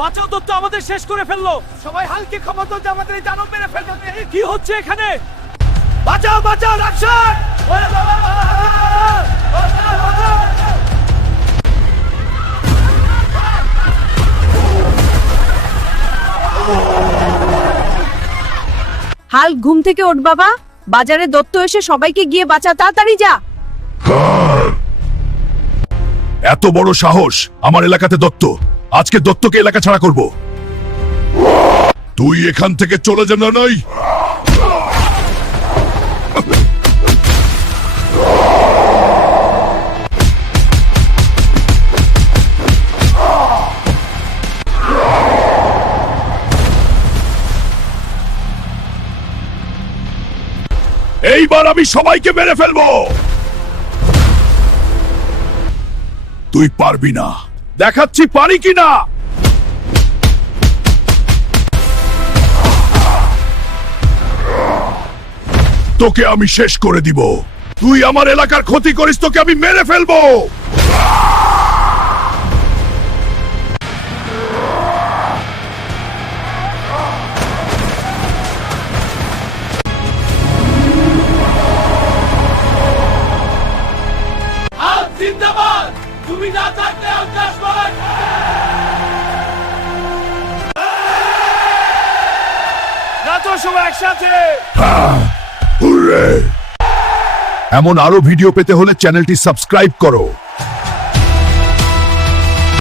বাঁচাও দত্ত আমাদের শেষ করে ফেললো। সবাই হালকে খবর দাও যে আমাদের এই দানব মেরে ফেলবে। কি হচ্ছে এখানে? বাঁচাও বাঁচাও রাক্ষস! হাল্ক ঘুম থেকে ওঠ বাবা, বাজারে দত্ত এসে সবাইকে গিয়ে বাঁচা, তাড়াতাড়ি যা। এত বড় সাহস আমার এলাকাতে দত্ত! আজকে দত্তকে এলাকা ছাড়া করব। তুই এখান থেকে চলে যা না নাই। এইবার আমি সবাইকে মেরে ফেলবো। তুই পারবি না, দেখাচ্ছি পারি কিনা। তোকে আমি শেষ করে দিব। তুই আমার এলাকার ক্ষতি করিস, তোকে আমি মেরে ফেলবো। হাল্ক জিন্দাবাদ! তুমি না থাকলে হাল্ক আসবে। না তো সবাই একসাথে। হুররে! এমন আরো ভিডিও পেতে হলে চ্যানেলটি সাবস্ক্রাইব করো।